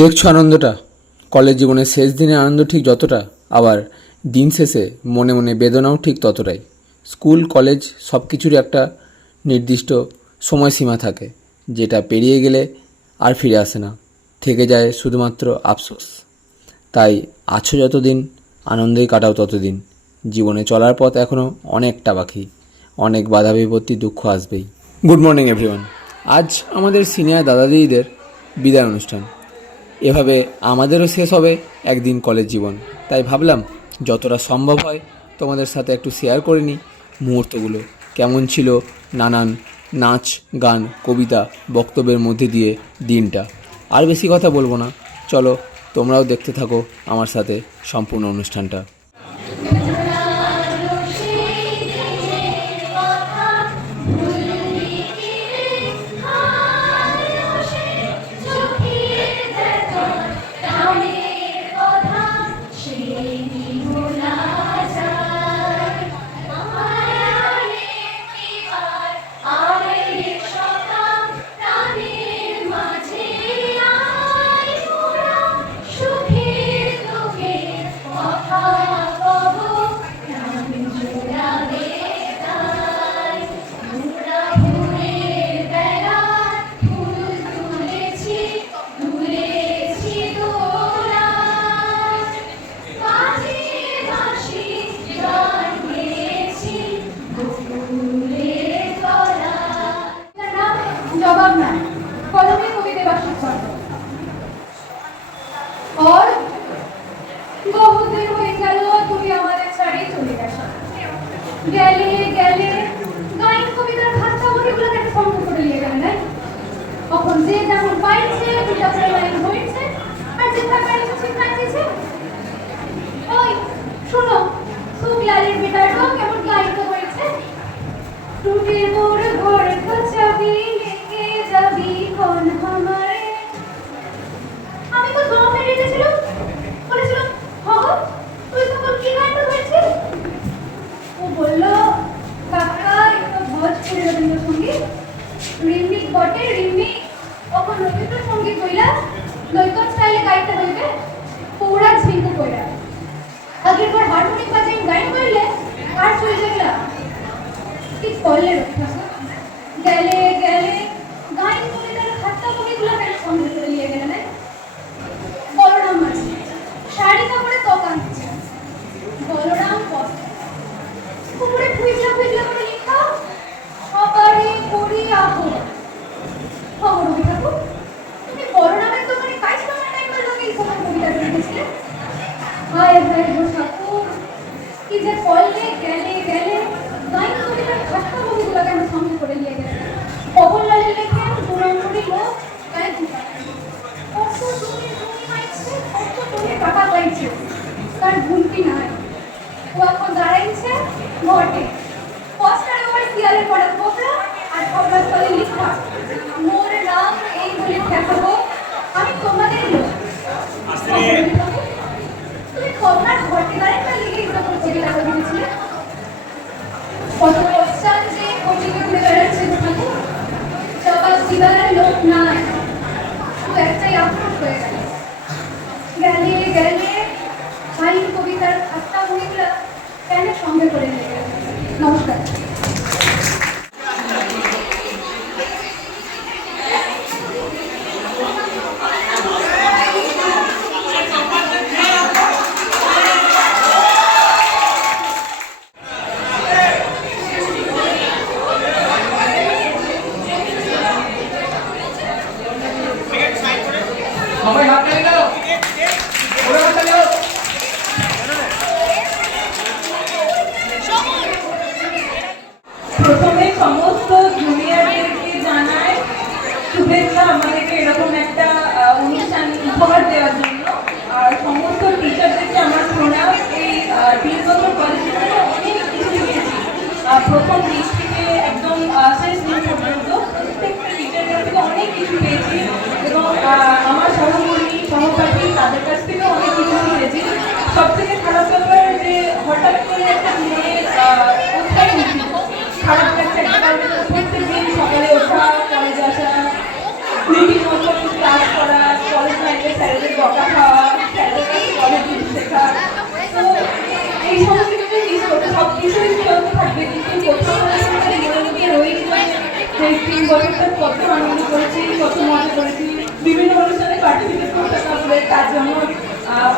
দেখছো আনন্দটা? কলেজ জীবনের শেষ দিনের আনন্দ ঠিক যতটা, আবার দিন শেষে মনে মনে বেদনাও ঠিক ততটাই। স্কুল কলেজ সব কিছুরই একটা নির্দিষ্ট সময়সীমা থাকে, যেটা পেরিয়ে গেলে আর ফিরে আসে না, থেকে যায় শুধুমাত্র আফসোস। তাই আছো যতদিন আনন্দেই কাটাও ততদিন। জীবনে চলার পথ এখনও অনেকটা বাকি, অনেক বাধা বিপত্তি দুঃখ আসবেই। Good morning everyone. আজ আমাদের সিনিয়র দাদা দিদিদের বিদায় অনুষ্ঠান। এভাবে আমাদেরও শেষ হবে একদিন কলেজ জীবন। তাই ভাবলাম যতটা সম্ভব হয় তোমাদের সাথে একটু শেয়ার করে নিই মুহূর্তগুলো কেমন ছিল, নানান নাচ গান কবিতা বক্তব্যের মধ্যে দিয়ে দিনটা। আর বেশি কথা বলবো না, চলো তোমরাও দেখতে থাকো আমার সাথে সম্পূর্ণ অনুষ্ঠানটা। जवाब ना कलमे कवि देवा शिक्षण और बहुत दिन हो गেল তুমি আমাদের ছাড়ি চলে গেছো গেলে গেলে গাইন কবিতার খাতা বইগুলো কেন সংগ্রহ করে নিয়ে গেলে না এখন যে যেমন পাইছে দুটা করে লাইন হয়েছে আর যেটা পাইছে সেটা দিয়েছে ওই শুনো সুগলালের বেটাটা কেমন গাইতে হয়েছে টুটে মোর ঘর কাচাবি যাবি কোন আমারে আমি তো দমে রেখেছিল বলেছিল হগো তুই তো কোন কি গাইতে হয়েছে ও বলল কাকা এটা ভোজপুরি রবীন্দ্রসঙ্গীত রিমিক বটে রিমিক ওখন রবীন্দ্রসঙ্গীত কইলা লৈকন স্টাইলে গাইতে হইবে পুরা ঝিঙ্কু কইরা আগের বার হারমোনিয়াম বাজাই গাইন কইলে আর চলে যাইলা ঠিক করলে রক্ষা গেলে গেলে গাইন কবিতার খাতা বইগুলো কেন সঙ্গে করে নিয়ে গেলে না বলরাম মাঝি শাড়ি কাপড়ে দোকান দিচ্ছে বলরাম পথ উপরে ফুইলা ফুইলা করে লেখা সবারে করি আহো খবর হই থাকো তুমি বলরামের দোকানে কাজ করার টাইমে লোকে এই খবর কবিতা লিখেছিলে হায় হায় গো ঠাকুর কি যে করলে গেলে গেলে গাইন কবিতার খাতা বইগুলো কেন সঙ্গে করে নিয়ে গেলে পবনলালের লেখা দুরন্তরি লোক গায়ে দুটা কত দূরে তুমি মাইছে কত দূরে টাকা পাইছে তার ভুলটি নাই ও এখন দাঁড়াইছে ঘটে পোস্টারে ওর সিয়ালের পড়া কোবরা আর খবর তলে লিখা মোর নাম এই বলে দেখাবো আমি তোমাদের লোক তুমি খবর ঘটে দাঁড়াই লিখে যখন কবিতা লিখেছিলে কত কোশ্চেন যে কোচিংয়ে ঘুরে বেড়াচ্ছে তোমাকে জবাব দিবার লোক নাই শুধু একটাই আক্রোশ হয়ে গেল গেলে গেলে গাইন কবিতার খাতা বইগুলো কেন সঙ্গে করে নিয়ে গেল নমস্কার প্রথমে সমস্ত জুনিয়রদেরকে জানাই শুভেচ্ছা আমাদেরকে এরকম একটা অনুষ্ঠান উপহার দেওয়ার জন্য। আর সমস্ত টিচারদেরকে আমার প্রণাম। এই 3 বছর কলেজ জীবনে অনেক কিছু শিখেছি, প্রথম দিক থেকে একদম শেষ দিন পর্যন্ত প্রত্যেকটা টিচারদের থেকে অনেক কিছু পেয়েছি এবং আমার সহকর্মী সহপাঠী তাদের কাছ থেকে অনেক কিছু শিখেছি। কলেজটা কত আনন্দ করেছি, কত মজা করেছি, বিভিন্ন অনুষ্ঠানে পার্টিসিপেট করতে পারলে তার জন্য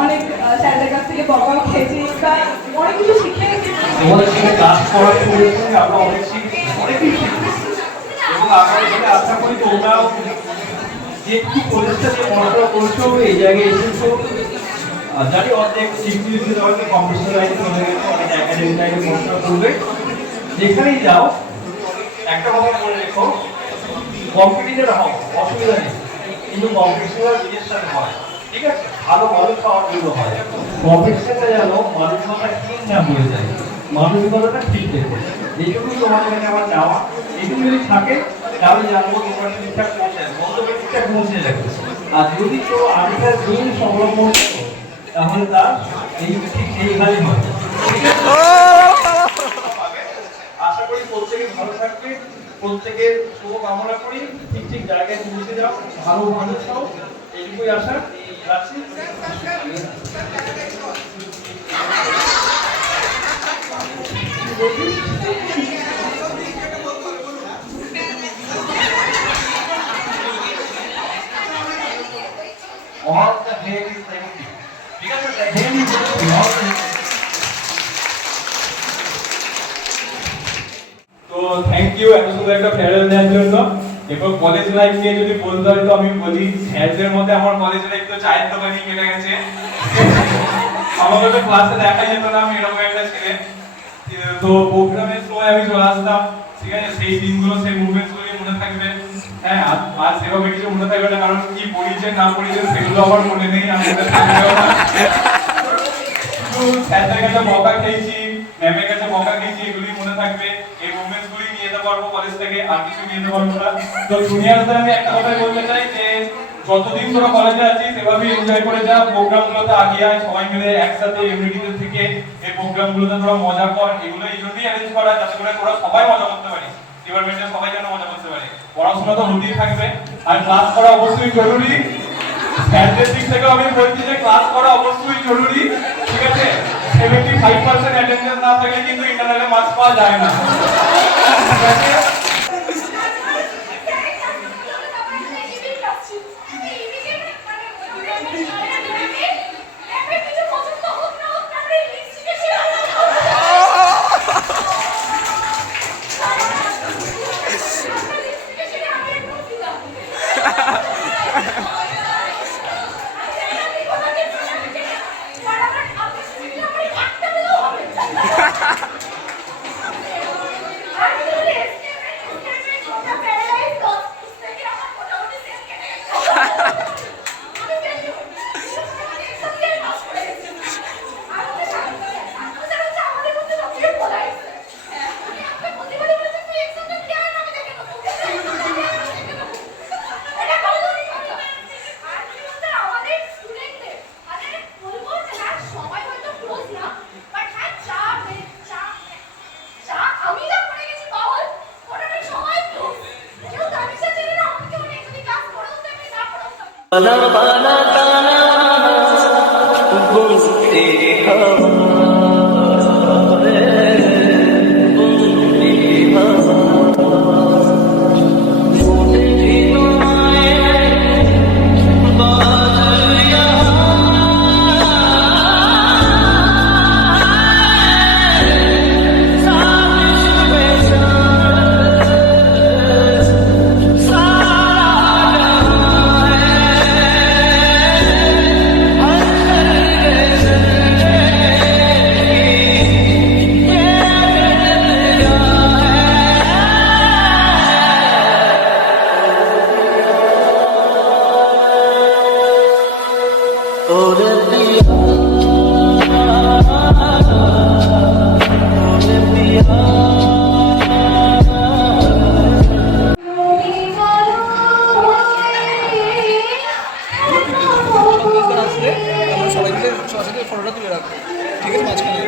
অনেক স্যারদের কাছ থেকে বকাও খেয়েছি বা অনেক কিছু শিখে গেছি। আমাদের সাথে ক্লাস করার পরিবেশে আমরা অনেক শিখেছি, অনেকেই শিখেছি এবং আগামী দিনে আশা করি তোমরাও যে একটু কলেজটা যে পড়াশোনা করছো এই জায়গায় এসেছো জানি অনেক সিকিউরিটি হয়তো কম্পিটিশন লাইনে চলে গেছে, অনেক একাডেমিক লাইনে পড়াশোনা করবে। যেখানেই যাও একটা কথা মনে রেখো, কম্পিটিশন হও অসুবিধা নেই, কিন্তু কম্পিটিশন নিজের সাথে হয়, ঠিক আছে? ভালো মানুষ পাওয়ার জন্য হয়। কম্পিটিশনটা যেন মানসিকতা ঠিক না হয়ে যায়, মানসিকতাটা ঠিক রেখো। এইটুকুই তোমাদের কাছে আমার চাওয়া। এইটুকু যদি থাকে তাহলে জানবো তোমরা ঠিকঠাক পৌঁছে যাবে, গন্তব্যে ঠিকঠাক পৌঁছে যাবে। আর যদি কেউ আগেকার দিন সংরক্ষণ করো তাহলে তার এই ঠিক এইভাবেই হয়। আশা করি প্রত্যেকে ভালো থাকবে, প্রত্যেকের শুভ কামনা করি, ঠিক ঠিক জায়গায় পৌঁছে যাও, ভালো মানুষ হও, এইটুকুই আশা রাখছি। All the head is empty. Because the head is empty, all the তো থ্যাংক ইউ এত সুন্দর একটা ফেয়ারওয়েল দেওয়ার জন্য। এরপর কলেজ লাইফ নিয়ে যদি বলতে হয় তো আমি বলি স্যারদের মধ্যে আমার কলেজ লাইফ তো চায়ের দোকানেই কেটে গেছে। আমাকে তো ক্লাসে দেখা যেত না, আমি এরকম একটা ছেলে। তো প্রোগ্রামের সময় আমি চলে আসতাম, ঠিক আছে? সেই দিনগুলো, সেই মুভমেন্টস গুলো মনে থাকবে। হ্যাঁ, আর সেভাবে কিছু মনে থাকবে না, কারণ কি পড়িয়েছেন না পড়িয়েছেন সেগুলো আমার মনে নেই, আমি মনে থাকবেও না। স্যারদের কাছে বকা খেয়েছি, ম্যামের কাছে বকা খেয়েছি, এগুলি মনে থাকবে। এই মুভমেন্টস গুলি নিয়ে যেতে পারবো কলেজ থেকে, আর কিছু নিয়ে যেতে পারবো না। তো জুনিয়রদের আমি একটা কথাই বলতে চাই যে যতদিন তোরা কলেজে আছিস সেভাবে এনজয় করে যা, প্রোগ্রামগুলোতে আগিয়ে আয়, সবাই মিলে একসাথে ইউনিটিতে থেকে এই প্রোগ্রামগুলোতে তোরা মজা কর। এগুলো এই জন্যই অ্যারেঞ্জ করা যাতে করে তোরা সবাই মজা করতে পারিস, ডিপার্টমেন্টের সবাই যেন মজা করতে পারে। পড়াশোনা তো হতেই থাকবে, আর ক্লাস করা অবশ্যই জরুরি। স্যারদের দিক থেকে আমি বলছি যে ক্লাস করা অবশ্যই জরুরি, ঠিক আছে? 75% অ্যাটেন্ডেন্স না থাকলে কিন্তু ইন্টারনালে মার্কস পাওয়া যায় না, ঠিক আছে? बना बना ताना गुंजते हवा ফটোটা তুলে রাখবো, ঠিক আছে? মাঝখানে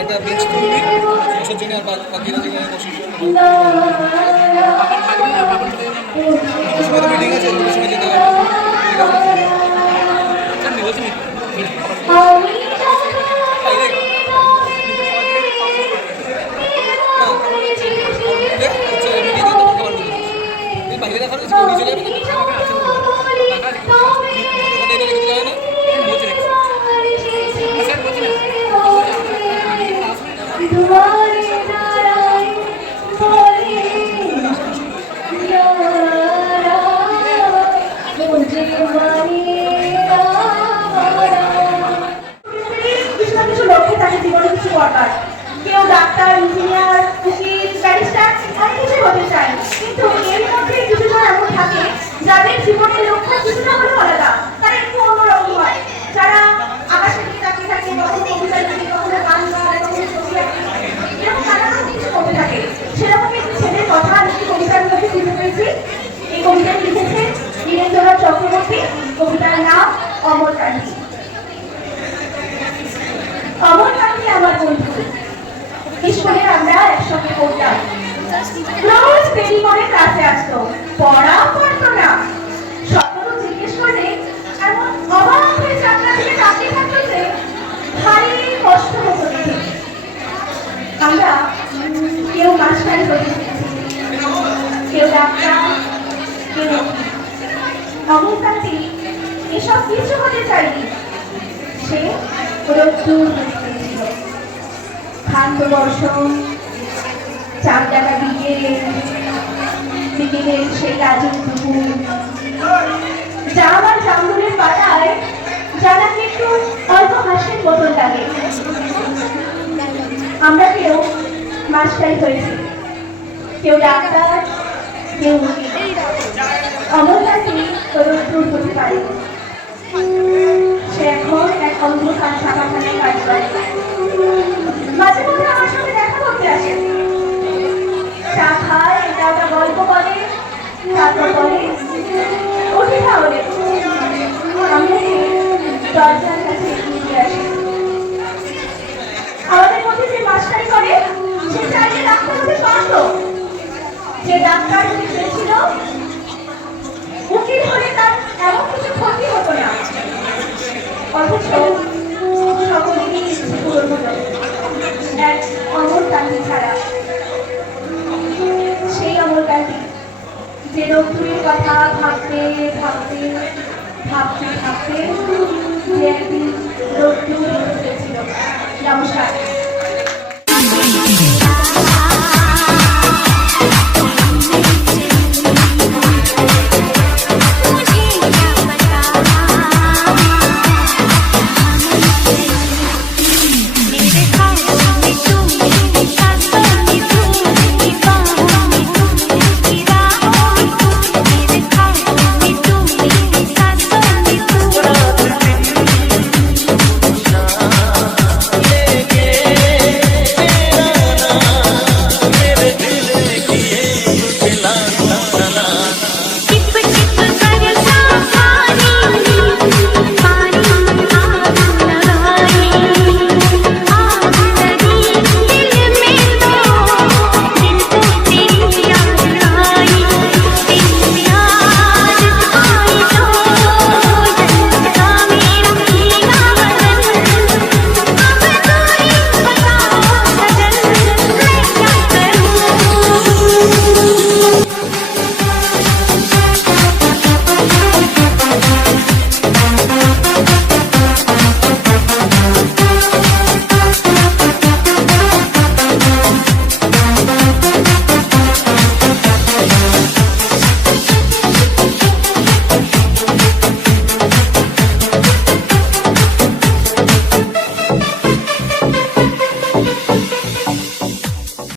একটা বেঞ্চ তুলবি বসার জন্য, আর বাকিরা যেখানে বসে মিটিং আছে, সঙ্গে যেতে হবে, ঠিক আছে? অমর কান্তি। অমর কান্তি আমার বন্ধু। স্কুলে আমরা একসঙ্গে পড়তাম। রোজ দেরি করে ক্লাসে আসতো, পড়া পড়তো না। সকলও জিজ্ঞেস করে এমন অবাক হয়ে চাকরা থেকে তাকিয়ে থাকতো যে ভারী কষ্ট হতো দেখে। আমরা কেউ মাস্টারি হতে চেয়েছি, কেউ ডাক্তার, কেউ অমর কান্তি এসব কিছু হতে চাইনি। সে রোদ্দুর হতে চেয়েছিল। শান্ত বর্ষণ, চার টাকা দিয়ে বিকেলের সেই রাজুর দুপুর, জাম আর জামরুলের পাতায় জানাকে একটু অল্প হাসির বোতল লাগে। আমরা কেউ মাস্টারি হয়েছি, কেউ ডাক্তার, কেউ অমর কান্তি রোদ্দুর হতে পারে। সে এখন এক অন্ধকার শাখাখানে কাজ করে। মাঝে মধ্যে আমার সাথে দেখা করতে আসে, চা খায়, এটা ওটা গল্প করে, তারপর বলে উঠি তাহলে। আমি দরজার কাছে এগিয়ে দিয়ে আসি। আমাদের মধ্যে যে মাস্টারি করে সে চাইলে ডাক্তার হতে পারত, যে ডাক্তার হতে চেয়েছিল উকিল হলে তার এমন কিছু ক্ষতি হতো না। অথচ সকলেরই ইচ্ছে পূরণ হলো এক অমর কান্তি ছাড়া। সেই অমর কান্তি যে রোদ্দুরের কথা ভাবতে ভাবতে ভাবতে ভাবতে যে একদিন রোদ্দুর হয়েছিল। নমস্কার।